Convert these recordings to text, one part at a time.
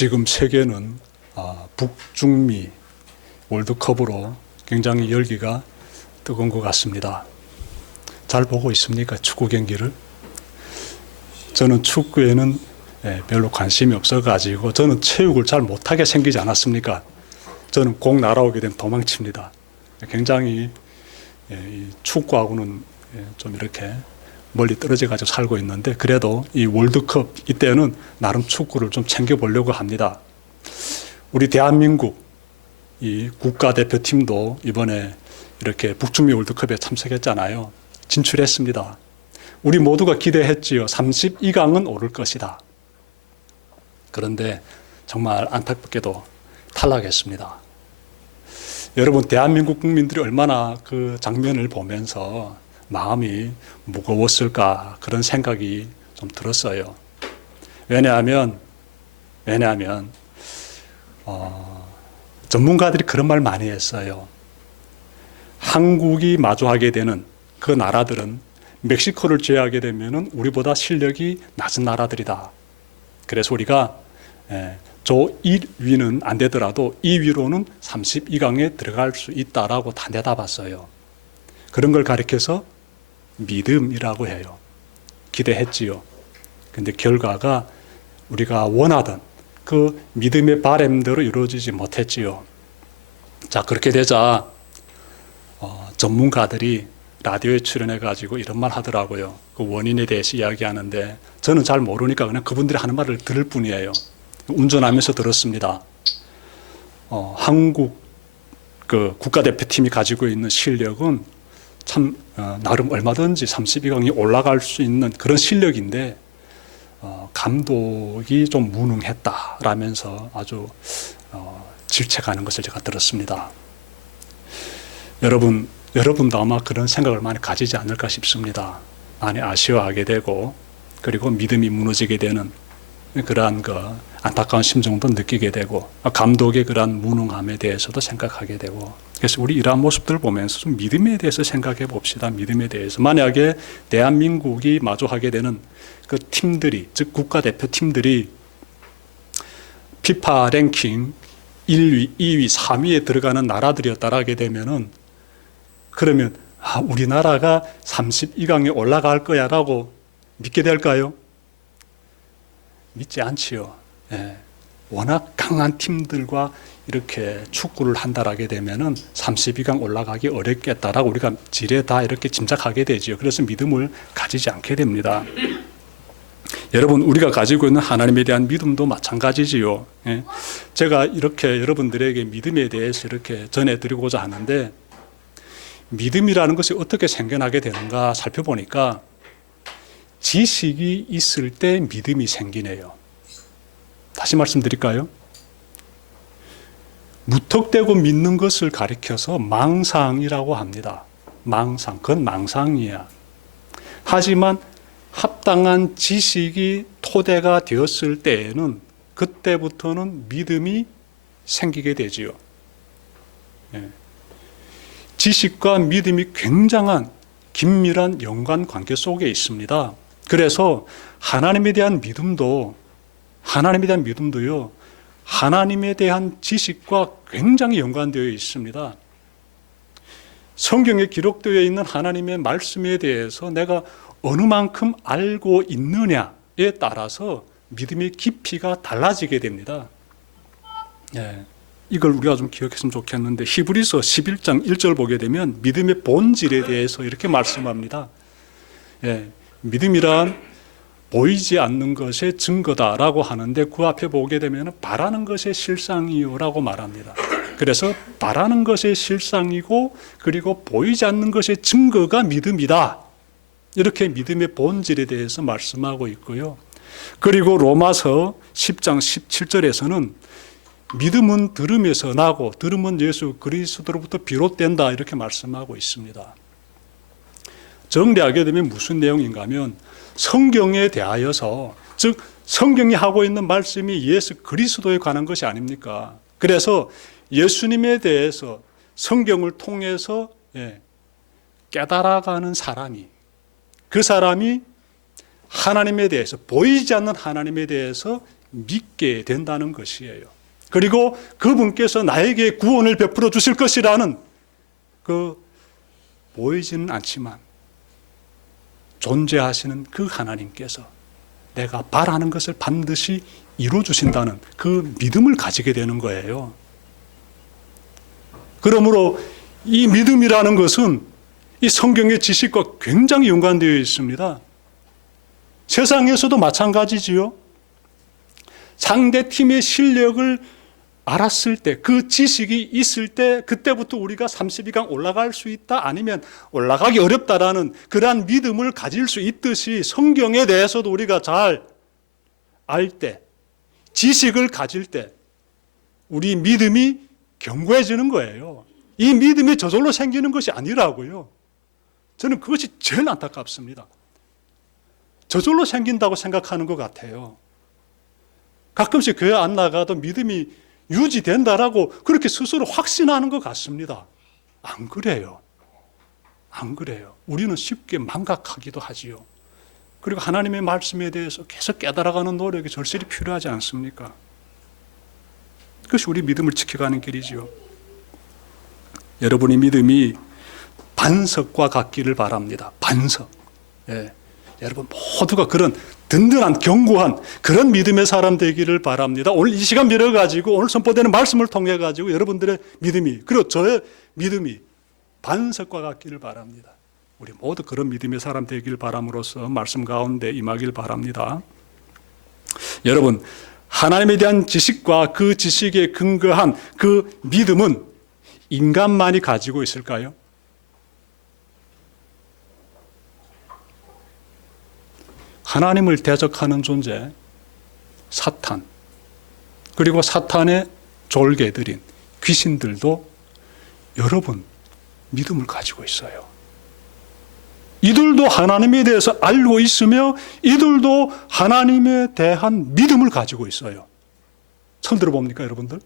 지금 세계는 북중미 월드컵으로 굉장히 열기가 뜨거운 것 같습니다. 잘 보고 있습니까? 축구 경기를? 저는 축구에는 별로 관심이 없어가지고 저는 체육을 잘 못하게 생기지 않았습니까? 저는 공 날아오게 되면 도망칩니다. 굉장히 이 축구하고는 좀 이렇게 멀리 떨어져 가지고 살고 있는데, 그래도 이 월드컵 이때는 나름 축구를 좀 챙겨보려고 합니다. 우리 대한민국 이 국가대표팀도 이번에 이렇게 북중미 월드컵에 참석했잖아요. 진출했습니다. 우리 모두가 기대했지요. 32강은 오를 것이다. 그런데 정말 안타깝게도 탈락했습니다. 여러분, 대한민국 국민들이 얼마나 그 장면을 보면서 마음이 무거웠을까, 그런 생각이 좀 들었어요. 왜냐하면 전문가들이 그런 말 많이 했어요. 한국이 마주하게 되는 그 나라들은 멕시코를 제외하게 되면 우리보다 실력이 낮은 나라들이다. 그래서 우리가 조 1위는 안 되더라도 2위로는 32강에 들어갈 수 있다라고 다 내다봤어요. 그런 걸 가리켜서 믿음이라고 해요. 기대했지요. 근데 결과가 우리가 원하던 그 믿음의 바람대로 이루어지지 못했지요. 자, 그렇게 되자 전문가들이 라디오에 출연해가지고 이런 말 하더라고요. 그 원인에 대해서 이야기하는데 저는 잘 모르니까 그냥 그분들이 하는 말을 들을 뿐이에요. 운전하면서 들었습니다. 한국 그 국가대표팀이 가지고 있는 실력은 참 나름 얼마든지 32강에 올라갈 수 있는 그런 실력인데 감독이 좀 무능했다라면서 아주 질책하는 것을 제가 들었습니다. 여러분도 아마 그런 생각을 많이 가지지 않을까 싶습니다. 많이 아쉬워하게 되고, 그리고 믿음이 무너지게 되는 그러한 안타까운 심정도 느끼게 되고, 감독의 그러한 무능함에 대해서도 생각하게 되고, 그래서 우리 이러한 모습들을 보면서 좀 믿음에 대해서 생각해 봅시다. 믿음에 대해서. 만약에 대한민국이 마주하게 되는 그 팀들이, 즉 국가대표팀들이 피파 랭킹 1위, 2위, 3위에 들어가는 나라들이었다라게 되면은, 그러면 우리나라가 32강에 올라갈 거야 라고 믿게 될까요? 믿지 않지요. 워낙 강한 팀들과 이렇게 축구를 한다라게 되면은 32강 올라가기 어렵겠다라고 우리가 지레 다 이렇게 짐작하게 되지요. 그래서 믿음을 가지지 않게 됩니다. 여러분, 우리가 가지고 있는 하나님에 대한 믿음도 마찬가지지요. 제가 이렇게 여러분들에게 믿음에 대해서 이렇게 전해드리고자 하는데, 믿음이라는 것이 어떻게 생겨나게 되는가 살펴보니까 지식이 있을 때 믿음이 생기네요. 다시 말씀드릴까요? 무턱대고 믿는 것을 가리켜서 망상이라고 합니다. 망상, 그건 망상이야. 하지만 합당한 지식이 토대가 되었을 때에는 그때부터는 믿음이 생기게 되지요. 지식과 믿음이 굉장한 긴밀한 연관관계 속에 있습니다. 그래서 하나님에 대한 믿음도요, 하나님에 대한 지식과 굉장히 연관되어 있습니다. 성경에 기록되어 있는 하나님의 말씀에 대해서 내가 어느 만큼 알고 있느냐에 따라서 믿음의 깊이가 달라지게 됩니다. 이걸 우리가 좀 기억했으면 좋겠는데, 히브리서 11장 1절 보게 되면 믿음의 본질에 대해서 이렇게 말씀합니다. 믿음이란 보이지 않는 것의 증거다라고 하는데, 그 앞에 보게 되면 바라는 것의 실상이요라고 말합니다. 그래서 바라는 것의 실상이고, 그리고 보이지 않는 것의 증거가 믿음이다. 이렇게 믿음의 본질에 대해서 말씀하고 있고요. 그리고 로마서 10장 17절에서는 믿음은 들음에서 나고 들음은 예수 그리스도로부터 비롯된다, 이렇게 말씀하고 있습니다. 정리하게 되면 무슨 내용인가 하면, 성경에 대하여서, 즉 성경이 하고 있는 말씀이 예수 그리스도에 관한 것이 아닙니까? 그래서 예수님에 대해서 성경을 통해서 깨달아가는 사람이, 그 사람이 하나님에 대해서, 보이지 않는 하나님에 대해서 믿게 된다는 것이에요. 그리고 그분께서 나에게 구원을 베풀어 주실 것이라는 보이지는 않지만 존재하시는 그 하나님께서 내가 바라는 것을 반드시 이루어 주신다는 그 믿음을 가지게 되는 거예요. 그러므로 이 믿음이라는 것은 이 성경의 지식과 굉장히 연관되어 있습니다. 세상에서도 마찬가지지요. 상대 팀의 실력을 알았을 때, 그 지식이 있을 때 그때부터 우리가 32강 올라갈 수 있다, 아니면 올라가기 어렵다라는 그러한 믿음을 가질 수 있듯이 성경에 대해서도 우리가 잘 알 때, 지식을 가질 때 우리 믿음이 견고해지는 거예요. 이 믿음이 저절로 생기는 것이 아니라고요. 저는 그것이 제일 안타깝습니다. 저절로 생긴다고 생각하는 것 같아요. 가끔씩 교회 안 나가도 믿음이 유지된다라고 그렇게 스스로 확신하는 것 같습니다. 안 그래요. 안 그래요. 우리는 쉽게 망각하기도 하지요. 그리고 하나님의 말씀에 대해서 계속 깨달아가는 노력이 절실히 필요하지 않습니까? 그것이 우리 믿음을 지켜가는 길이지요. 여러분의 믿음이 반석과 같기를 바랍니다. 반석. 예. 여러분 모두가 그런 든든한 견고한 그런 믿음의 사람 되기를 바랍니다. 오늘 이 시간 빌어가지고 오늘 선포되는 말씀을 통해 가지고 여러분들의 믿음이, 그리고 저의 믿음이 반석과 같기를 바랍니다. 우리 모두 그런 믿음의 사람 되기를 바람으로써 말씀 가운데 임하길 바랍니다. 여러분, 하나님에 대한 지식과 그 지식에 근거한 그 믿음은 인간만이 가지고 있을까요? 하나님을 대적하는 존재, 사탄, 그리고 사탄의 졸개들인 귀신들도 여러분 믿음을 가지고 있어요. 이들도 하나님에 대해서 알고 있으며 이들도 하나님에 대한 믿음을 가지고 있어요. 처음 들어봅니까, 여러분들?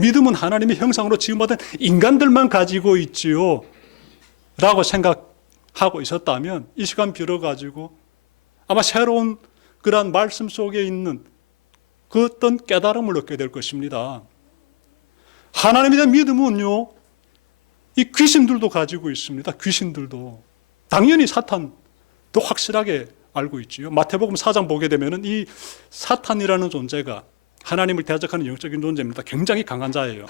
믿음은 하나님의 형상으로 지음받은 인간들만 가지고 있지요 라고 생각하고 있었다면 이 시간 빌어가지고 아마 새로운 그러한 말씀 속에 있는 그 어떤 깨달음을 얻게 될 것입니다. 하나님에 대한 믿음은요, 이 귀신들도 가지고 있습니다. 귀신들도. 당연히 사탄도 확실하게 알고 있지요. 마태복음 4장 보게 되면 이 사탄이라는 존재가 하나님을 대적하는 영적인 존재입니다. 굉장히 강한 자예요.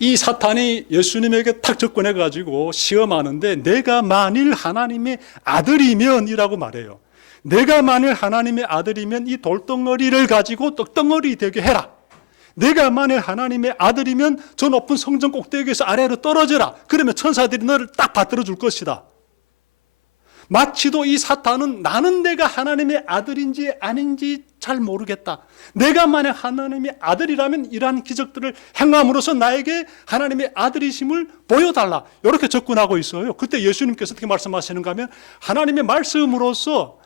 이 사탄이 예수님에게 탁 접근해가지고 시험하는데 내가 만일 하나님의 아들이면 이라고 말해요. 내가 만일 하나님의 아들이면 이 돌덩어리를 가지고 떡덩어리 되게 해라. 내가 만일 하나님의 아들이면 저 높은 성전 꼭대기에서 아래로 떨어져라. 그러면 천사들이 너를 딱 받들어 줄 것이다. 마치도 이 사탄은 나는 내가 하나님의 아들인지 아닌지 잘 모르겠다. 내가 만약 하나님의 아들이라면 이러한 기적들을 행함으로써 나에게 하나님의 아들이심을 보여달라. 이렇게 접근하고 있어요. 그때 예수님께서 어떻게 말씀하시는가 하면 하나님의 말씀으로서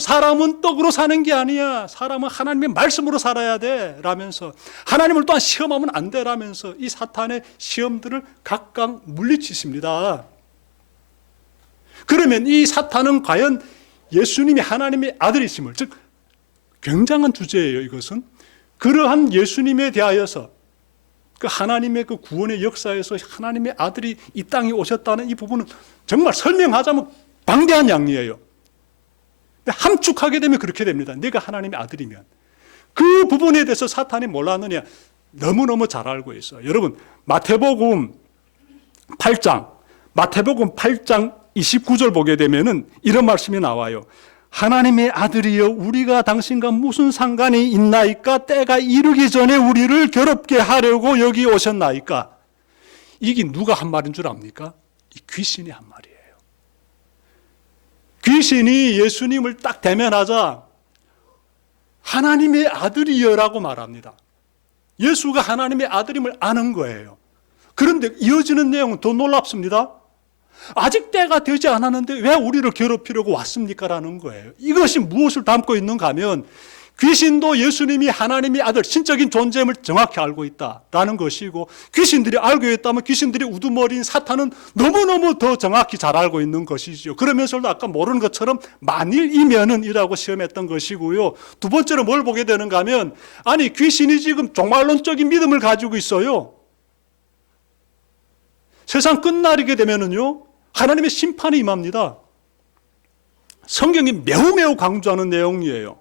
사람은 떡으로 사는 게 아니야. 사람은 하나님의 말씀으로 살아야 돼 라면서, 하나님을 또한 시험하면 안 돼 라면서 이 사탄의 시험들을 각각 물리치십니다. 그러면 이 사탄은 과연 예수님이 하나님의 아들이심을, 즉 굉장한 주제예요. 이것은 그러한 예수님에 대하여서 그 하나님의 그 구원의 역사에서 하나님의 아들이 이 땅에 오셨다는 이 부분은 정말 설명하자면 방대한 양이에요. 함축하게 되면 그렇게 됩니다. 내가 하나님의 아들이면. 그 부분에 대해서 사탄이 몰랐느냐? 너무너무 잘 알고 있어요. 여러분, 마태복음 8장 29절 보게 되면은 이런 말씀이 나와요. 하나님의 아들이여 우리가 당신과 무슨 상관이 있나이까? 때가 이르기 전에 우리를 괴롭게 하려고 여기 오셨나이까? 이게 누가 한 말인 줄 압니까? 이 귀신이 한 말이에요. 귀신이 예수님을 딱 대면하자 하나님의 아들이여라고 말합니다. 예수가 하나님의 아들임을 아는 거예요. 그런데 이어지는 내용은 더 놀랍습니다. 아직 때가 되지 않았는데 왜 우리를 괴롭히려고 왔습니까? 라는 거예요. 이것이 무엇을 담고 있는가 하면 귀신도 예수님이 하나님의 아들, 신적인 존재임을 정확히 알고 있다라는 것이고, 귀신들이 알고 있다면 귀신들이 우두머리인 사탄은 너무너무 더 정확히 잘 알고 있는 것이죠. 그러면서도 아까 모르는 것처럼 만일이면은 이라고 시험했던 것이고요. 두 번째로 뭘 보게 되는가 하면, 아니 귀신이 지금 종말론적인 믿음을 가지고 있어요. 세상 끝날이게 되면은요, 하나님의 심판이 임합니다. 성경이 매우 강조하는 내용이에요.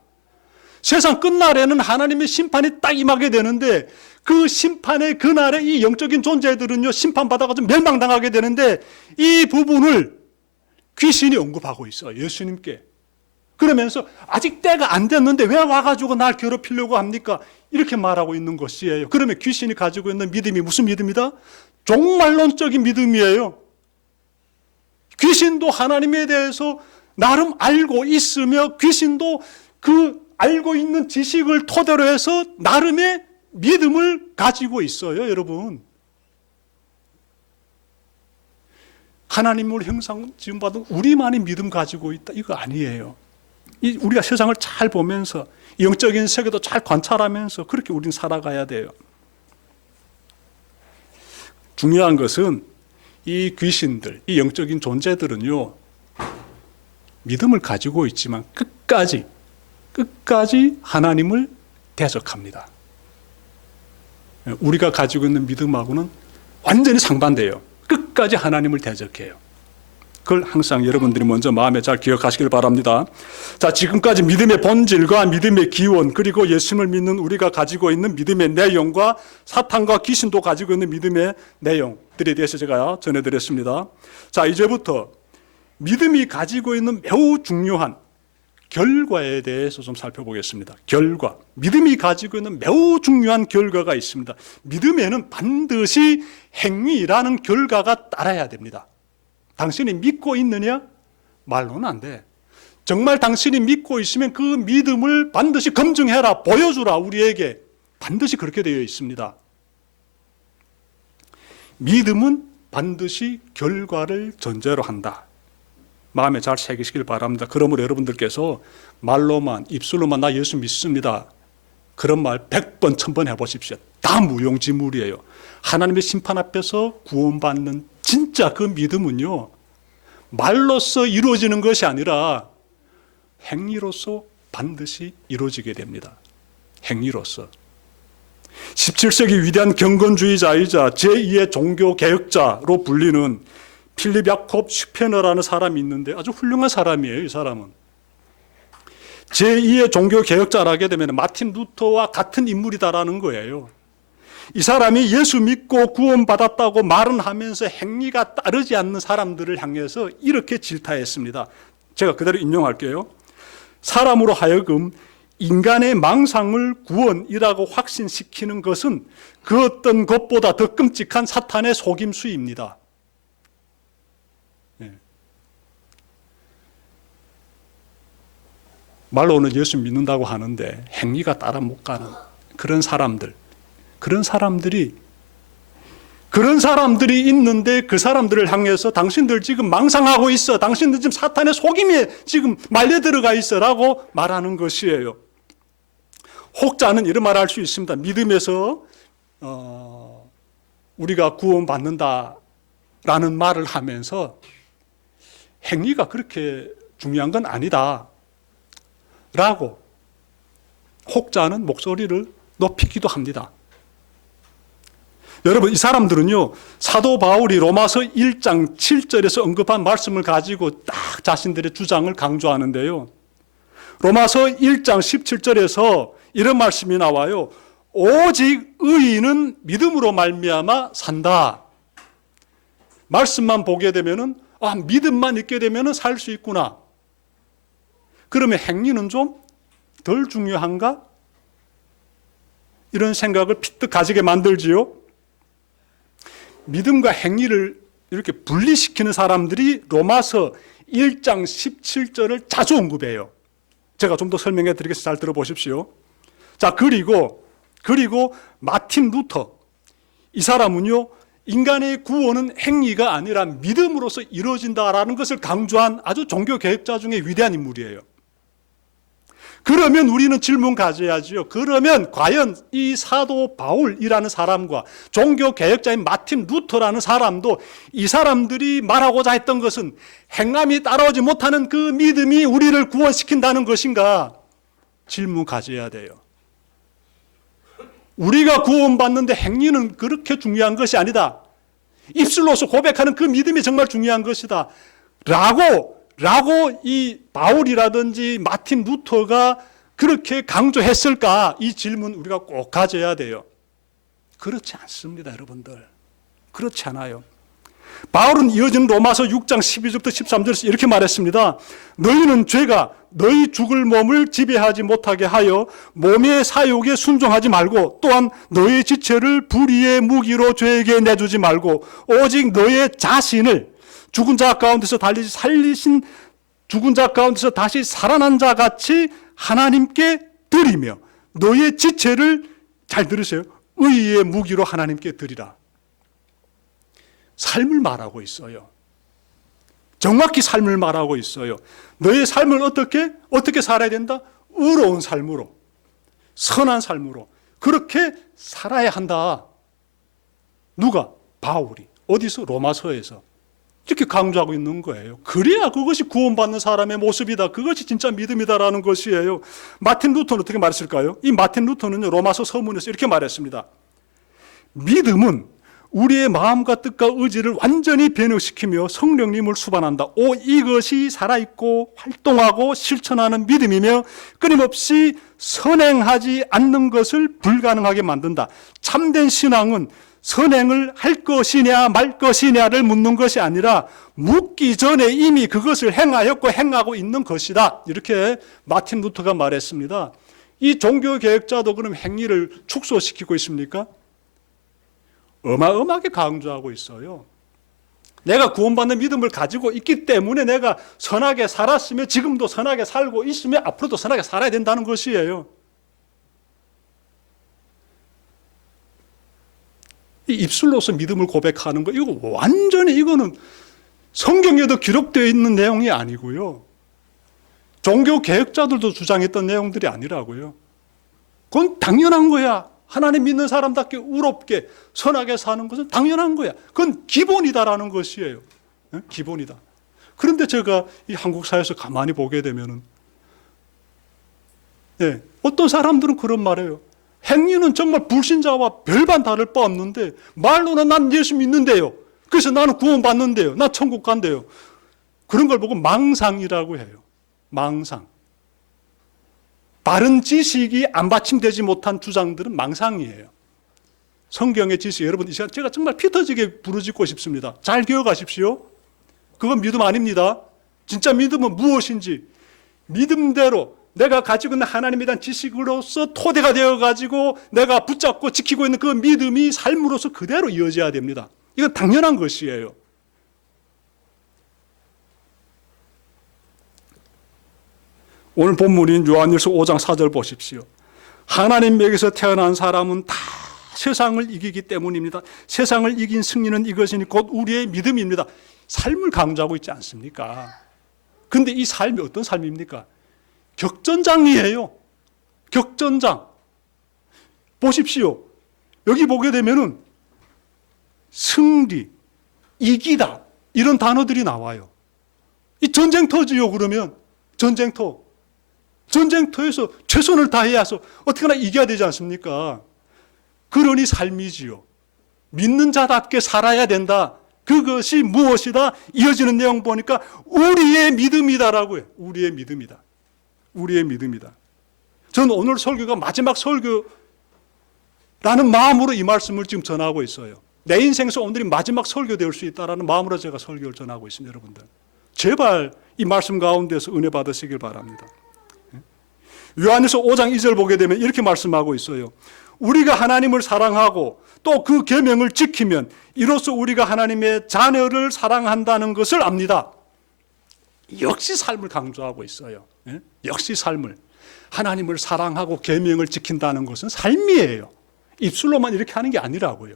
세상 끝날에는 하나님의 심판이 딱 임하게 되는데, 그 심판의 그날에 이 영적인 존재들은요, 심판받아가지고 멸망당하게 되는데, 이 부분을 귀신이 언급하고 있어요, 예수님께. 그러면서 아직 때가 안 됐는데 왜 와가지고 날 괴롭히려고 합니까? 이렇게 말하고 있는 것이에요. 그러면 귀신이 가지고 있는 믿음이 무슨 믿음이다? 종말론적인 믿음이에요. 귀신도 하나님에 대해서 나름 알고 있으며, 귀신도 그 알고 있는 지식을 토대로 해서 나름의 믿음을 가지고 있어요, 여러분. 하나님을 형상 지음받은 우리만이 믿음 가지고 있다, 이거 아니에요. 우리가 세상을 잘 보면서, 영적인 세계도 잘 관찰하면서 그렇게 우리는 살아가야 돼요. 중요한 것은 이 귀신들, 이 영적인 존재들은요, 믿음을 가지고 있지만 끝까지 하나님을 대적합니다. 우리가 가지고 있는 믿음하고는 완전히 상반돼요. 끝까지 하나님을 대적해요. 그걸 항상 여러분들이 먼저 마음에 잘 기억하시길 바랍니다. 자, 지금까지 믿음의 본질과 믿음의 기원, 그리고 예수님을 믿는 우리가 가지고 있는 믿음의 내용과 사탄과 귀신도 가지고 있는 믿음의 내용들에 대해서 제가 전해드렸습니다. 자, 이제부터 믿음이 가지고 있는 매우 중요한 결과에 대해서 좀 살펴보겠습니다. 결과. 믿음이 가지고 있는 매우 중요한 결과가 있습니다. 믿음에는 반드시 행위라는 결과가 따라야 됩니다. 당신이 믿고 있느냐? 말로는 안 돼. 정말 당신이 믿고 있으면 그 믿음을 반드시 검증해라, 보여주라, 우리에게. 반드시 그렇게 되어 있습니다. 믿음은 반드시 결과를 전제로 한다. 마음에 잘 새기시길 바랍니다. 그러므로 여러분들께서 말로만, 입술로만 나 예수 믿습니다, 그런 말 100번, 1000번 해보십시오. 다 무용지물이에요. 하나님의 심판 앞에서 구원받는 진짜 그 믿음은요, 말로써 이루어지는 것이 아니라 행위로서 반드시 이루어지게 됩니다. 행위로서. 17세기 위대한 경건주의자이자 제2의 종교개혁자로 불리는 필립 야콥 슈페너라는 사람이 있는데 아주 훌륭한 사람이에요. 이 사람은 제2의 종교개혁자라게 되면 마틴 루터와 같은 인물이다라는 거예요. 이 사람이 예수 믿고 구원받았다고 말은 하면서 행위가 따르지 않는 사람들을 향해서 이렇게 질타했습니다. 제가 그대로 인용할게요. 사람으로 하여금 인간의 망상을 구원이라고 확신시키는 것은 그 어떤 것보다 더 끔찍한 사탄의 속임수입니다. 말로는 예수 믿는다고 하는데 행위가 따라 못 가는 그런 사람들이 있는데, 그 사람들을 향해서 당신들 지금 망상하고 있어, 당신들 지금 사탄의 속임에 지금 말려 들어가 있어 라고 말하는 것이에요. 혹자는 이런 말 할 수 있습니다. 믿음에서 우리가 구원받는다라는 말을 하면서 행위가 그렇게 중요한 건 아니다 라고 혹자는 목소리를 높이기도 합니다. 여러분, 이 사람들은요, 사도 바울이 로마서 1장 7절에서 언급한 말씀을 가지고 딱 자신들의 주장을 강조하는데요. 로마서 1장 17절에서 이런 말씀이 나와요. 오직 의인은 믿음으로 말미암아 산다. 말씀만 보게 되면은, 믿음만 있게 되면은 살 수 있구나. 그러면 행위는 좀 덜 중요한가? 이런 생각을 피뜩 가지게 만들지요. 믿음과 행위를 이렇게 분리시키는 사람들이 로마서 1장 17절을 자주 언급해요. 제가 좀 더 설명해 드리겠습니다. 잘 들어보십시오. 자, 그리고 마틴 루터, 이 사람은요, 인간의 구원은 행위가 아니라 믿음으로서 이루어진다라는 것을 강조한 아주 종교개혁자 중에 위대한 인물이에요. 그러면 우리는 질문 가져야지요. 그러면 과연 이 사도 바울이라는 사람과 종교 개혁자인 마틴 루터라는 사람도 이 사람들이 말하고자 했던 것은 행함이 따라오지 못하는 그 믿음이 우리를 구원시킨다는 것인가? 질문 가져야 돼요. 우리가 구원받는데 행위는 그렇게 중요한 것이 아니다. 입술로서 고백하는 그 믿음이 정말 중요한 것이다. 라고 이 바울이라든지 마틴 루터가 그렇게 강조했을까? 이 질문 우리가 꼭 가져야 돼요. 그렇지 않습니다, 여러분들. 그렇지 않아요. 바울은 이어진 로마서 6장 12절부터 13절에서 이렇게 말했습니다. 너희는 죄가 너희 죽을 몸을 지배하지 못하게 하여 몸의 사욕에 순종하지 말고 또한 너희 지체를 불의의 무기로 죄에게 내주지 말고 오직 너의 자신을 죽은 자 가운데서 죽은 자 가운데서 다시 살아난 자 같이 하나님께 드리며 너의 지체를 잘 들으세요. 의의 무기로 하나님께 드리라. 삶을 말하고 있어요. 정확히 삶을 말하고 있어요. 너의 삶을 어떻게 살아야 된다? 의로운 삶으로, 선한 삶으로 그렇게 살아야 한다. 누가? 바울이. 어디서? 로마서에서. 이렇게 강조하고 있는 거예요. 그래야 그것이 구원받는 사람의 모습이다. 그것이 진짜 믿음이다라는 것이에요. 마틴 루터는 어떻게 말했을까요? 이 마틴 루터는 로마서 서문에서 이렇게 말했습니다. 믿음은 우리의 마음과 뜻과 의지를 완전히 변혁시키며 성령님을 수반한다. 이것이 살아있고 활동하고 실천하는 믿음이며 끊임없이 선행하지 않는 것을 불가능하게 만든다. 참된 신앙은 선행을 할 것이냐 말 것이냐를 묻는 것이 아니라 묻기 전에 이미 그것을 행하였고 행하고 있는 것이다. 이렇게 마틴 루터가 말했습니다. 이 종교개혁자도 그럼 행위를 축소시키고 있습니까? 어마어마하게 강조하고 있어요. 내가 구원받는 믿음을 가지고 있기 때문에 내가 선하게 살았으며 지금도 선하게 살고 있으며 앞으로도 선하게 살아야 된다는 것이에요. 이 입술로서 믿음을 고백하는 거 이거 완전히 이거는 성경에도 기록되어 있는 내용이 아니고요. 종교 개혁자들도 주장했던 내용들이 아니라고요. 그건 당연한 거야. 하나님 믿는 사람답게 의롭게 선하게 사는 것은 당연한 거야. 그건 기본이다라는 것이에요. 기본이다. 그런데 제가 이 한국 사회에서 가만히 보게 되면은 어떤 사람들은 그런 말해요. 행위는 정말 불신자와 별반 다를 바 없는데 말로는 난 예수 믿는데요. 그래서 나는 구원받는데요. 나 천국 간대요. 그런 걸 보고 망상이라고 해요. 망상. 바른 지식이 안 받침되지 못한 주장들은 망상이에요. 성경의 지식, 여러분 이 시간 제가 정말 피 터지게 부르짖고 싶습니다. 잘 기억하십시오. 그건 믿음 아닙니다. 진짜 믿음은 무엇인지 믿음대로 내가 가지고 있는 하나님에 대한 지식으로서 토대가 되어가지고 내가 붙잡고 지키고 있는 그 믿음이 삶으로서 그대로 이어져야 됩니다. 이건 당연한 것이에요. 오늘 본문인 요한일서 5장 4절 보십시오. 하나님 맥에서 태어난 사람은 다 세상을 이기기 때문입니다. 세상을 이긴 승리는 이것이니 곧 우리의 믿음입니다. 삶을 강조하고 있지 않습니까? 그런데 이 삶이 어떤 삶입니까? 격전장이에요. 격전장. 보십시오. 여기 보게 되면은 승리, 이기다 이런 단어들이 나와요. 이 전쟁터지요. 그러면 전쟁터. 전쟁터에서 최선을 다해서 어떻게나 이겨야 되지 않습니까? 그러니 삶이지요. 믿는 자답게 살아야 된다. 그것이 무엇이다? 이어지는 내용 보니까 우리의 믿음이다라고요. 우리의 믿음이다. 우리의 믿음이다. 저는 오늘 설교가 마지막 설교라는 마음으로 이 말씀을 지금 전하고 있어요. 내 인생에서 오늘이 마지막 설교 될 수 있다라는 마음으로 제가 설교를 전하고 있습니다. 여러분들. 제발 이 말씀 가운데서 은혜 받으시길 바랍니다. 요한일서 5장 2절 보게 되면 이렇게 말씀하고 있어요. 우리가 하나님을 사랑하고 또 그 계명을 지키면 이로써 우리가 하나님의 자녀를 사랑한다는 것을 압니다. 역시 삶을 강조하고 있어요. 역시 삶을. 하나님을 사랑하고 계명을 지킨다는 것은 삶이에요. 입술로만 이렇게 하는 게 아니라고요.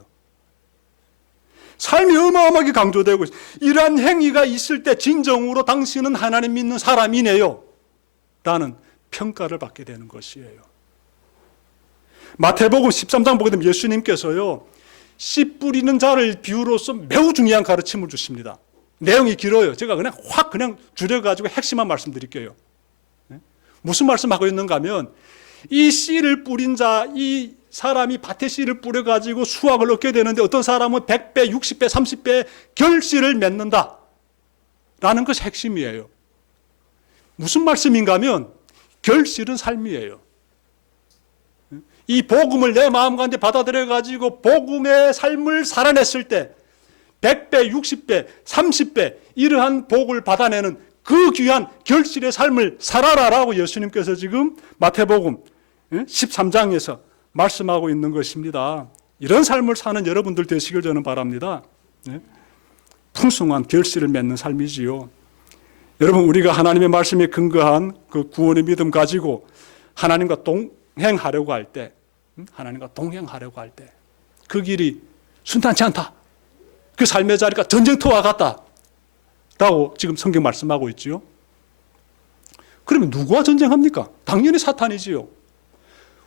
삶이 어마어마하게 강조되고 있어요. 이러한 행위가 있을 때 진정으로 당신은 하나님 믿는 사람이네요 라는 평가를 받게 되는 것이에요. 마태복음 13장 보게 되면 예수님께서요, 씨 뿌리는 자를 비유로서 매우 중요한 가르침을 주십니다. 내용이 길어요. 제가 그냥 줄여가지고 핵심만 말씀드릴게요. 무슨 말씀하고 있는가 하면, 이 씨를 뿌린 자, 이 사람이 밭에 씨를 뿌려가지고 수확을 얻게 되는데 어떤 사람은 100배, 60배, 30배 결실을 맺는다 라는 것이 핵심이에요. 무슨 말씀인가 하면 결실은 삶이에요. 이 복음을 내 마음 가운데 받아들여가지고 복음의 삶을 살아냈을 때 100배, 60배, 30배 이러한 복을 받아내는 그 귀한 결실의 삶을 살아라라고 예수님께서 지금 마태복음 13장에서 말씀하고 있는 것입니다. 이런 삶을 사는 여러분들 되시길 저는 바랍니다. 풍성한 결실을 맺는 삶이지요. 여러분, 우리가 하나님의 말씀에 근거한 그 구원의 믿음 가지고 하나님과 동행하려고 할 때, 그 길이 순탄치 않다. 그 삶의 자리가 전쟁터와 같다. 라고 지금 성경 말씀하고 있지요. 그러면 누구와 전쟁합니까? 당연히 사탄이지요.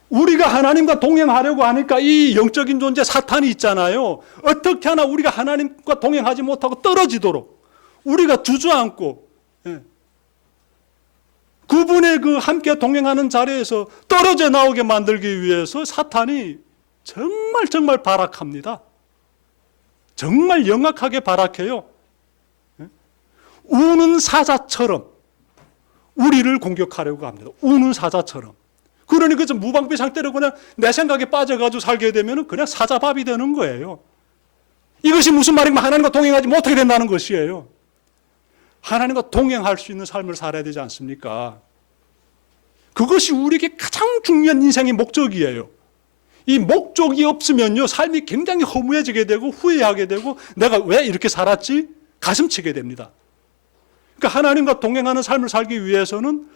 우리가 하나님과 동행하려고 하니까 이 영적인 존재 사탄이 있잖아요. 어떻게 하나 우리가 하나님과 동행하지 못하고 떨어지도록 우리가 주저앉고 그분의 그 함께 동행하는 자리에서 떨어져 나오게 만들기 위해서 사탄이 정말 발악합니다. 정말 영악하게 발악해요. 우는 사자처럼 우리를 공격하려고 합니다. 우는 사자처럼. 그러니 그저 무방비 상태로 그냥 내 생각에 빠져가지고 살게 되면 그냥 사자밥이 되는 거예요. 이것이 무슨 말인가? 하나님과 동행하지 못하게 된다는 것이에요. 하나님과 동행할 수 있는 삶을 살아야 되지 않습니까? 그것이 우리에게 가장 중요한 인생의 목적이에요. 이 목적이 없으면요, 삶이 굉장히 허무해지게 되고 후회하게 되고 내가 왜 이렇게 살았지? 가슴치게 됩니다. 그러니까 하나님과 동행하는 삶을 살기 위해서는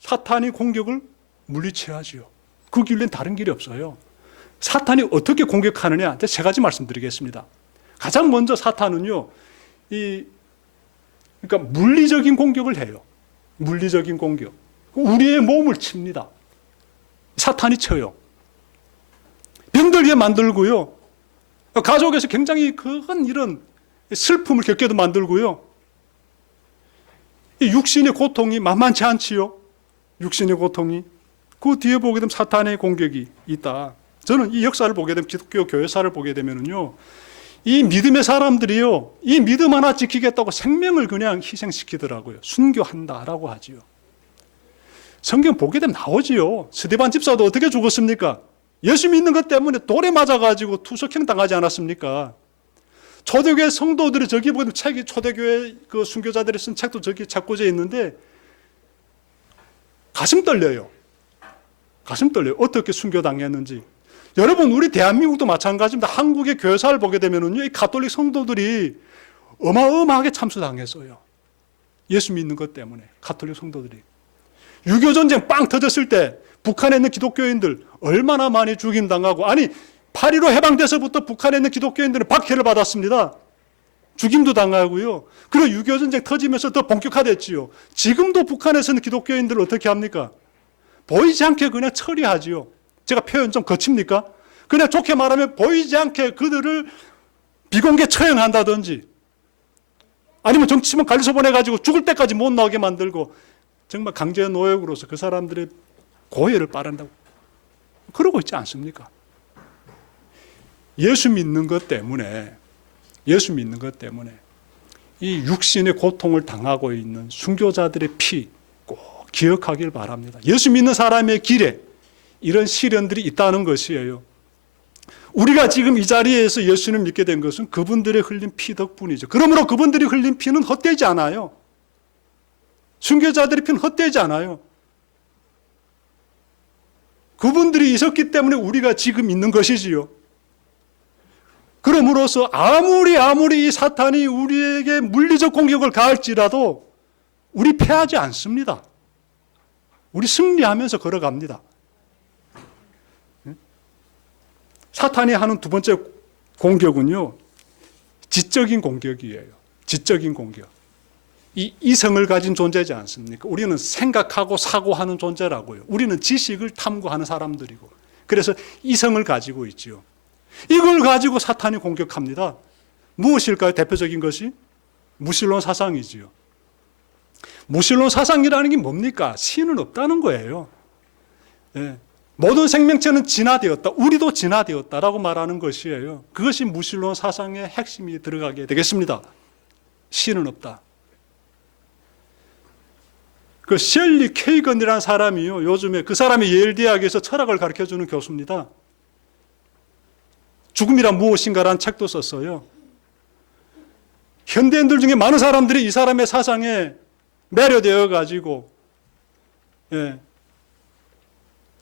사탄이 공격을 물리쳐야지요. 그 길은 다른 길이 없어요. 사탄이 어떻게 공격하느냐? 세 가지 말씀드리겠습니다. 가장 먼저 사탄은요, 그러니까 물리적인 공격을 해요. 물리적인 공격. 우리의 몸을 칩니다. 사탄이 쳐요. 병들게 만들고요. 가족에서 굉장히 큰 이런 슬픔을 겪게도 만들고요. 이 육신의 고통이 만만치 않지요. 육신의 고통이. 그 뒤에 보게 되면 사탄의 공격이 있다. 저는 이 역사를 보게 되면 기독교 교회사를 보게 되면요, 이 믿음의 사람들이요, 이 믿음 하나 지키겠다고 생명을 그냥 희생시키더라고요. 순교한다라고 하지요. 성경 보게 되면 나오지요. 스데반 집사도 어떻게 죽었습니까? 예수 믿는 것 때문에 돌에 맞아가지고 투석형 당하지 않았습니까? 초대교회 성도들이 저기 보면 책이 초대교회 그 순교자들이 쓴 책도 저기 착고져 있는데 가슴 떨려요. 가슴 떨려요. 어떻게 순교당했는지. 여러분, 우리 대한민국도 마찬가지입니다. 한국의 교회사를 보게 되면은요, 이 가톨릭 성도들이 어마어마하게 참수당했어요. 예수 믿는 것 때문에 가톨릭 성도들이. 6.25 전쟁 빵 터졌을 때 북한에 있는 기독교인들 얼마나 많이 죽임당하고, 아니 8.15 해방돼서부터 북한에 있는 기독교인들은 박해를 받았습니다. 죽임도 당하고요. 그리고 6.25 전쟁 터지면서 더 본격화됐지요. 지금도 북한에서는 기독교인들을 어떻게 합니까? 보이지 않게 그냥 처리하지요. 제가 표현 좀 거칩니까? 그냥 좋게 말하면 보이지 않게 그들을 비공개 처형한다든지, 아니면 정치만 관리소 보내가지고 죽을 때까지 못 나오게 만들고, 정말 강제 노역으로서 그 사람들의 고혈을 빠른다고 그러고 있지 않습니까? 예수 믿는 것 때문에 이 육신의 고통을 당하고 있는 순교자들의 피 꼭 기억하길 바랍니다. 예수 믿는 사람의 길에 이런 시련들이 있다는 것이에요. 우리가 지금 이 자리에서 예수를 믿게 된 것은 그분들의 흘린 피 덕분이죠. 그러므로 그분들이 흘린 피는 헛되지 않아요. 순교자들의 피는 헛되지 않아요. 그분들이 있었기 때문에 우리가 지금 있는 것이지요. 그러므로서 아무리 이 사탄이 우리에게 물리적 공격을 가할지라도 우리 패하지 않습니다. 우리 승리하면서 걸어갑니다. 사탄이 하는 두 번째 공격은요, 지적인 공격이에요. 지적인 공격. 이 이성을 가진 존재지 않습니까? 우리는 생각하고 사고하는 존재라고요. 우리는 지식을 탐구하는 사람들이고, 그래서 이성을 가지고 있지요. 이걸 가지고 사탄이 공격합니다. 무엇일까요? 대표적인 것이 무신론 사상이지요. 무신론 사상이라는 게 뭡니까? 신은 없다는 거예요. 예. 모든 생명체는 진화되었다. 우리도 진화되었다라고 말하는 것이에요. 그것이 무신론 사상의 핵심이 들어가게 되겠습니다. 신은 없다. 그 셜리 케이건이라는 사람이요. 요즘에 그 사람이 예일 대학에서 철학을 가르쳐주는 교수입니다. 죽음이란 무엇인가라는 책도 썼어요. 현대인들 중에 많은 사람들이 이 사람의 사상에 매료되어 가지고, 예,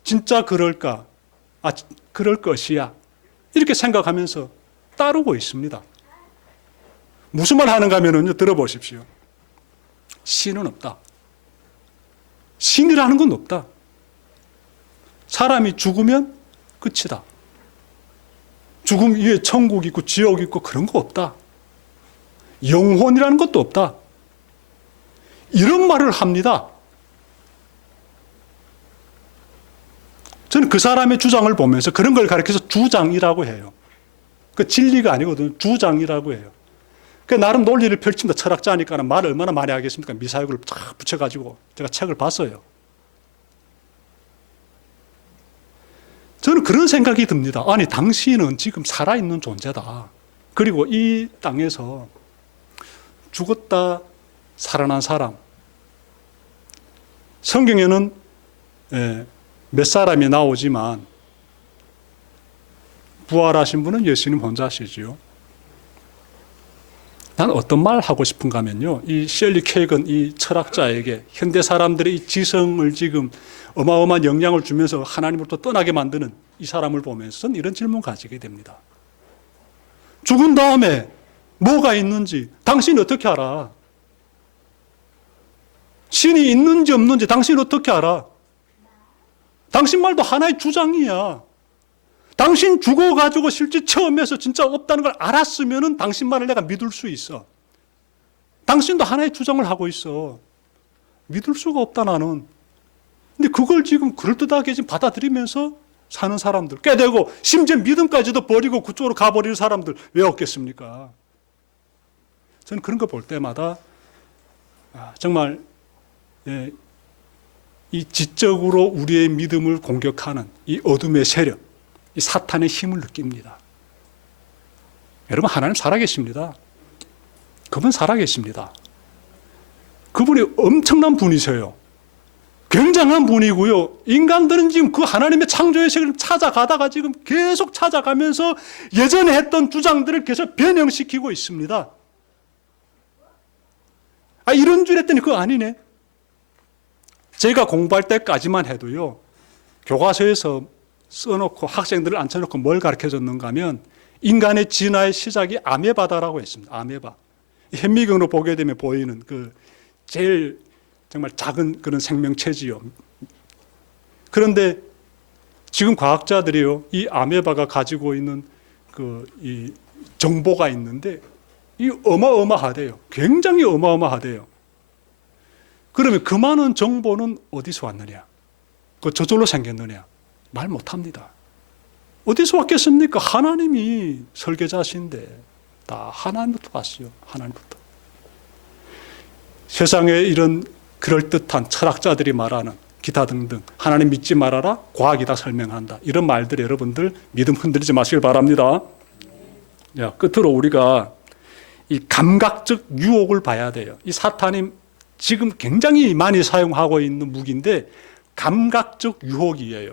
진짜 그럴까? 아, 그럴 것이야. 이렇게 생각하면서 따르고 있습니다. 무슨 말 하는가 하면요, 들어보십시오. 신은 없다. 신이라는 건 없다. 사람이 죽으면 끝이다. 죽음 위에 천국 있고 지옥 있고 그런 거 없다. 영혼이라는 것도 없다. 이런 말을 합니다. 저는 그 사람의 주장을 보면서 그런 걸 가르쳐서 주장이라고 해요. 그 진리가 아니거든요. 주장이라고 해요. 그 나름 논리를 펼친다. 철학자니까 말을 얼마나 많이 하겠습니까? 미사역을 쫙 붙여가지고 제가 책을 봤어요. 저는 그런 생각이 듭니다. 아니, 당신은 지금 살아있는 존재다. 그리고 이 땅에서 죽었다 살아난 사람. 성경에는 몇 사람이 나오지만 부활하신 분은 예수님 혼자시지요. 난 어떤 말 하고 싶은가 하면요, 이 셜리 케이건 이 철학자에게 현대 사람들의 이 지성을 지금 어마어마한 영향을 주면서 하나님으로부터 떠나게 만드는 이 사람을 보면서 저는 이런 질문 가지게 됩니다. 죽은 다음에 뭐가 있는지 당신이 어떻게 알아? 신이 있는지 없는지 당신이 어떻게 알아? 당신 말도 하나의 주장이야. 당신 죽어가지고 실제 처음에서 진짜 없다는 걸 알았으면 당신 말을 내가 믿을 수 있어. 당신도 하나의 주장을 하고 있어. 믿을 수가 없다, 나는. 근데 그걸 지금 그럴듯하게 지금 받아들이면서 사는 사람들 꽤 되고, 심지어 믿음까지도 버리고 그쪽으로 가버리는 사람들 왜 없겠습니까? 저는 그런 거 볼 때마다 정말 이 지적으로 우리의 믿음을 공격하는 이 어둠의 세력, 이 사탄의 힘을 느낍니다. 여러분, 하나님 살아계십니다. 그분 살아계십니다. 그분이 엄청난 분이세요. 굉장한 분이고요. 인간들은 지금 그 하나님의 창조의 세계를 찾아가다가 지금 계속 찾아가면서 예전에 했던 주장들을 계속 변형시키고 있습니다. 아, 이런 줄 했더니 그거 아니네. 제가 공부할 때까지만 해도요, 교과서에서 써놓고 학생들을 앉혀놓고 뭘 가르쳐줬는가 하면 인간의 진화의 시작이 아메바다라고 했습니다. 아메바. 현미경으로 보게 되면 보이는 그 제일 정말 작은 그런 생명체지요. 그런데 지금 과학자들이요, 이 아메바가 가지고 있는 이 정보가 있는데 이 어마어마하대요. 굉장히 어마어마하대요. 그러면 그 많은 정보는 어디서 왔느냐? 그 저절로 생겼느냐? 말 못합니다. 어디서 왔겠습니까? 하나님이 설계자신데 다 하나님부터 왔어요. 하나님부터. 세상에 이런 그럴듯한 철학자들이 말하는 기타 등등 하나님 믿지 말아라, 과학이 다 설명한다, 이런 말들 여러분들 믿음 흔들리지 마시길 바랍니다. 야, 끝으로 우리가 이 감각적 유혹을 봐야 돼요. 이 사탄이 지금 굉장히 많이 사용하고 있는 무기인데 감각적 유혹이에요.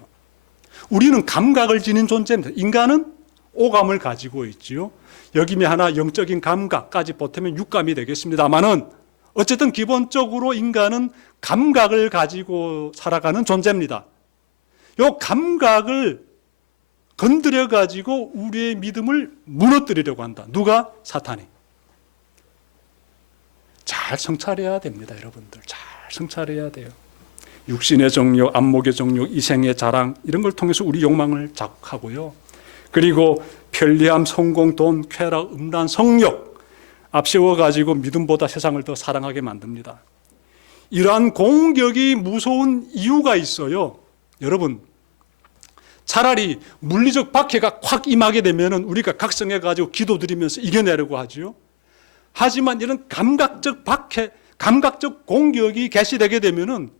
우리는 감각을 지닌 존재입니다. 인간은 오감을 가지고 있지요. 여기에 하나 영적인 감각까지 보태면 육감이 되겠습니다만은 어쨌든 기본적으로 인간은 감각을 가지고 살아가는 존재입니다. 이 감각을 건드려 가지고 우리의 믿음을 무너뜨리려고 한다. 누가? 사탄이. 잘 성찰해야 됩니다, 여러분들. 잘 성찰해야 돼요. 육신의 정욕, 안목의 정욕, 이생의 자랑, 이런 걸 통해서 우리 욕망을 자극하고요. 그리고 편리함, 성공, 돈, 쾌락, 음란, 성욕, 앞세워가지고 믿음보다 세상을 더 사랑하게 만듭니다. 이러한 공격이 무서운 이유가 있어요. 여러분, 차라리 물리적 박해가 확 임하게 되면 우리가 각성해가지고 기도드리면서 이겨내려고 하지요. 하지만 이런 감각적 박해, 감각적 공격이 개시되게 되면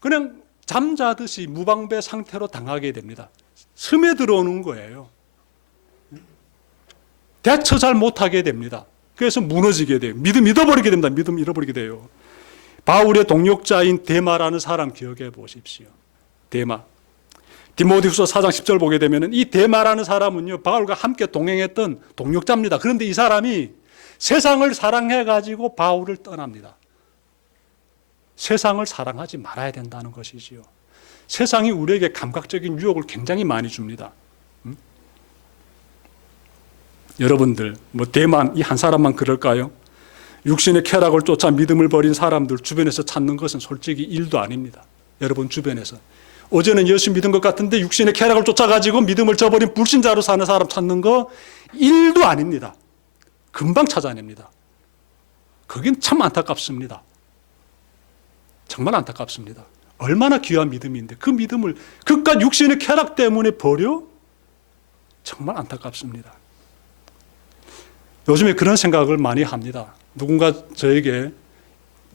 그냥 잠자듯이 무방비 상태로 당하게 됩니다. 스며 들어오는 거예요. 대처 잘 못하게 됩니다. 그래서 무너지게 돼요. 믿음 잃어버리게 됩니다. 믿음 잃어버리게 돼요. 바울의 동역자인 데마라는 사람 기억해 보십시오. 데마. 디모데후서 4장 10절 보게 되면 이 데마라는 사람은요, 바울과 함께 동행했던 동역자입니다. 그런데 이 사람이 세상을 사랑해가지고 바울을 떠납니다. 세상을 사랑하지 말아야 된다는 것이지요. 세상이 우리에게 감각적인 유혹을 굉장히 많이 줍니다. 여러분들, 데만 이 한 사람만 그럴까요? 육신의 쾌락을 쫓아 믿음을 버린 사람들 주변에서 찾는 것은 솔직히 1도 아닙니다. 여러분 주변에서. 어제는 예수 믿은 것 같은데 육신의 쾌락을 쫓아가지고 믿음을 저버린 불신자로 사는 사람 찾는 거 1도 아닙니다. 금방 찾아냅니다. 그긴 참 안타깝습니다. 정말 안타깝습니다. 얼마나 귀한 믿음인데 그 믿음을 그깟 육신의 쾌락 때문에 버려? 정말 안타깝습니다. 요즘에 그런 생각을 많이 합니다. 누군가 저에게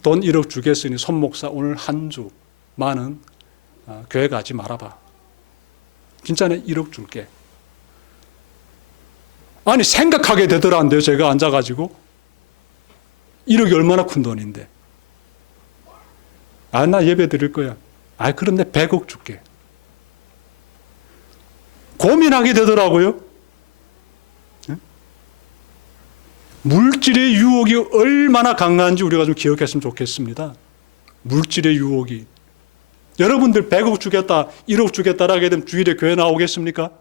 돈 1억 주겠으니 손 목사 오늘 한 주만은 교회 가지 말아봐. 진짜 내 1억 줄게. 아니 생각하게 되더란데요. 제가 앉아가지고 1억이 얼마나 큰 돈인데. 나 예배 드릴 거야. 그런데 100억 줄게. 고민하게 되더라고요. 물질의 유혹이 얼마나 강한지 우리가 좀 기억했으면 좋겠습니다. 물질의 유혹이. 여러분들 100억 주겠다, 1억 주겠다라 하게 되면 주일에 교회 나오겠습니까?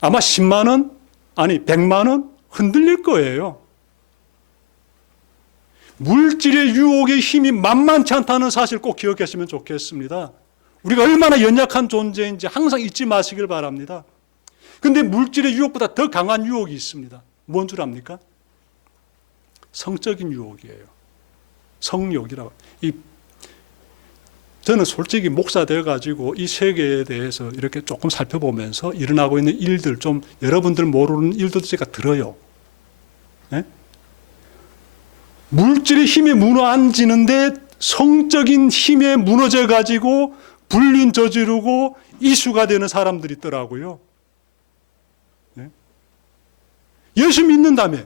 아마 10만 원, 아니 100만 원 흔들릴 거예요. 물질의 유혹의 힘이 만만치 않다는 사실 꼭 기억했으면 좋겠습니다. 우리가 얼마나 연약한 존재인지 항상 잊지 마시길 바랍니다. 그런데 물질의 유혹보다 더 강한 유혹이 있습니다. 뭔 줄 압니까? 성적인 유혹이에요. 성욕이라고. 저는 솔직히 목사 되어가지고 이 세계에 대해서 이렇게 조금 살펴보면서 일어나고 있는 일들, 좀 여러분들 모르는 일들도 제가 들어요. 네? 물질의 힘이 무너지는데 성적인 힘에 무너져가지고 불륜 저지르고 이슈가 되는 사람들이 있더라고요. 네? 예수 믿는다며,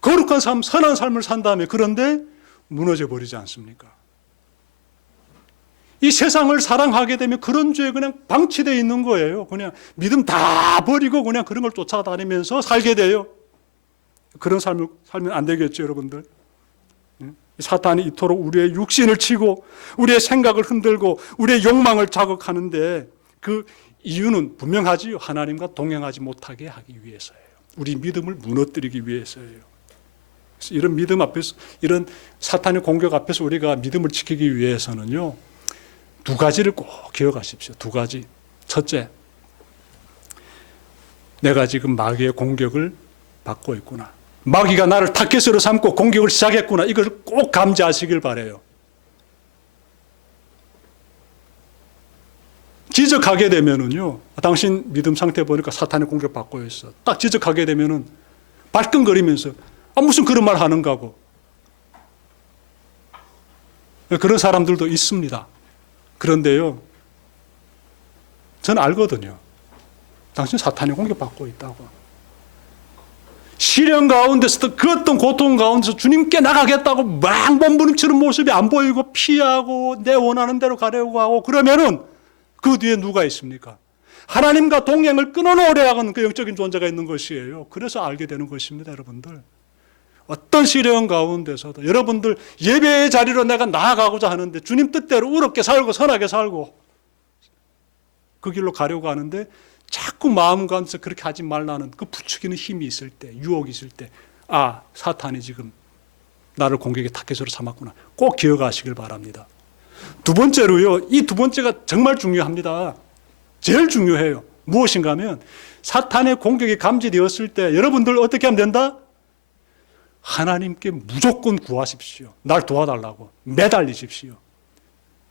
거룩한 삶, 선한 삶을 산다며, 그런데 무너져 버리지 않습니까? 이 세상을 사랑하게 되면 그런 죄에 그냥 방치되어 있는 거예요. 그냥 믿음 다 버리고 그냥 그런 걸 쫓아다니면서 살게 돼요. 그런 삶을 살면 안 되겠죠, 여러분들. 사탄이 이토록 우리의 육신을 치고 우리의 생각을 흔들고 우리의 욕망을 자극하는데 그 이유는 분명하지요. 하나님과 동행하지 못하게 하기 위해서예요. 우리 믿음을 무너뜨리기 위해서예요. 그래서 이런 믿음 앞에서, 이런 사탄의 공격 앞에서 우리가 믿음을 지키기 위해서는요, 두 가지를 꼭 기억하십시오. 두 가지. 첫째, 내가 지금 마귀의 공격을 받고 있구나. 마귀가 나를 타겟으로 삼고 공격을 시작했구나. 이걸 꼭 감지하시길 바라요. 지적하게 되면은요, 당신 믿음 상태 보니까 사탄의 공격 받고 있어. 딱 지적하게 되면은 발끈거리면서 무슨 그런 말 하는가고. 그런 사람들도 있습니다. 그런데요, 저는 알거든요. 당신 사탄의 공격받고 있다고. 시련 가운데서도 그 어떤 고통 가운데서 주님께 나가겠다고 막 몸부림치는 모습이 안 보이고 피하고 내 원하는 대로 가려고 하고 그러면은 그 뒤에 누가 있습니까? 하나님과 동행을 끊어놓으려 하는 그 영적인 존재가 있는 것이에요. 그래서 알게 되는 것입니다, 여러분들. 어떤 시련 가운데서도 여러분들 예배의 자리로 내가 나아가고자 하는데 주님 뜻대로 의롭게 살고 선하게 살고 그 길로 가려고 하는데 자꾸 마음 가운데서 그렇게 하지 말라는 그 부추기는 힘이 있을 때, 유혹이 있을 때, 사탄이 지금 나를 공격의 타겟으로 삼았구나. 꼭 기억하시길 바랍니다. 두 번째로요, 이 두 번째가 정말 중요합니다. 제일 중요해요. 무엇인가 하면 사탄의 공격이 감지되었을 때 여러분들 어떻게 하면 된다? 하나님께 무조건 구하십시오. 날 도와달라고 매달리십시오.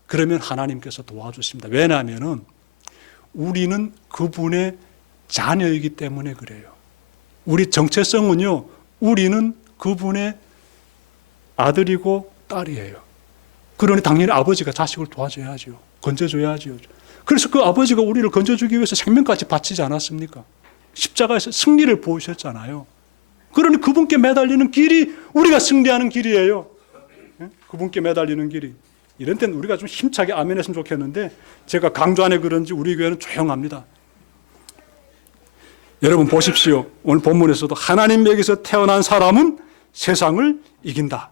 그러면 하나님께서 도와주십니다. 왜냐하면 우리는 그분의 자녀이기 때문에 그래요. 우리 정체성은요, 우리는 그분의 아들이고 딸이에요. 그러니 당연히 아버지가 자식을 도와줘야죠. 건져줘야죠. 그래서 그 아버지가 우리를 건져주기 위해서 생명까지 바치지 않았습니까? 십자가에서 승리를 보이셨잖아요. 그러니 그분께 매달리는 길이 우리가 승리하는 길이에요. 그분께 매달리는 길이. 이런 때는 우리가 좀 힘차게 아멘 했으면 좋겠는데 제가 강조 안에 그런지 우리 교회는 조용합니다. 여러분 보십시오. 오늘 본문에서도 하나님에게서 태어난 사람은 세상을 이긴다.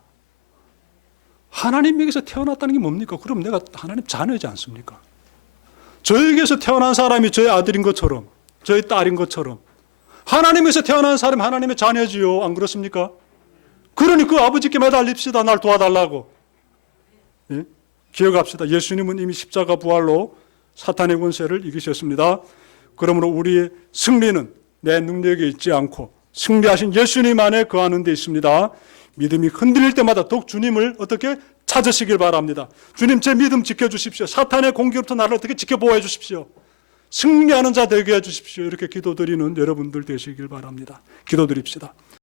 하나님에게서 태어났다는 게 뭡니까? 그럼 내가 하나님 자녀이지 않습니까? 저에게서 태어난 사람이 저의 아들인 것처럼, 저의 딸인 것처럼 하나님에서 태어난 사람이 하나님의 자녀지요. 안 그렇습니까? 그러니 그 아버지께 매달립시다. 날 도와달라고. 예? 기억합시다. 예수님은 이미 십자가 부활로 사탄의 권세를 이기셨습니다. 그러므로 우리의 승리는 내 능력에 있지 않고 승리하신 예수님 안에 거하는 데 있습니다. 믿음이 흔들릴 때마다 더욱 주님을 어떻게 찾으시길 바랍니다. 주님 제 믿음 지켜주십시오. 사탄의 공격부터 나를 어떻게 지켜보호해 주십시오. 승리하는 자 되게 해주십시오. 이렇게 기도드리는 여러분들 되시길 바랍니다. 기도드립시다.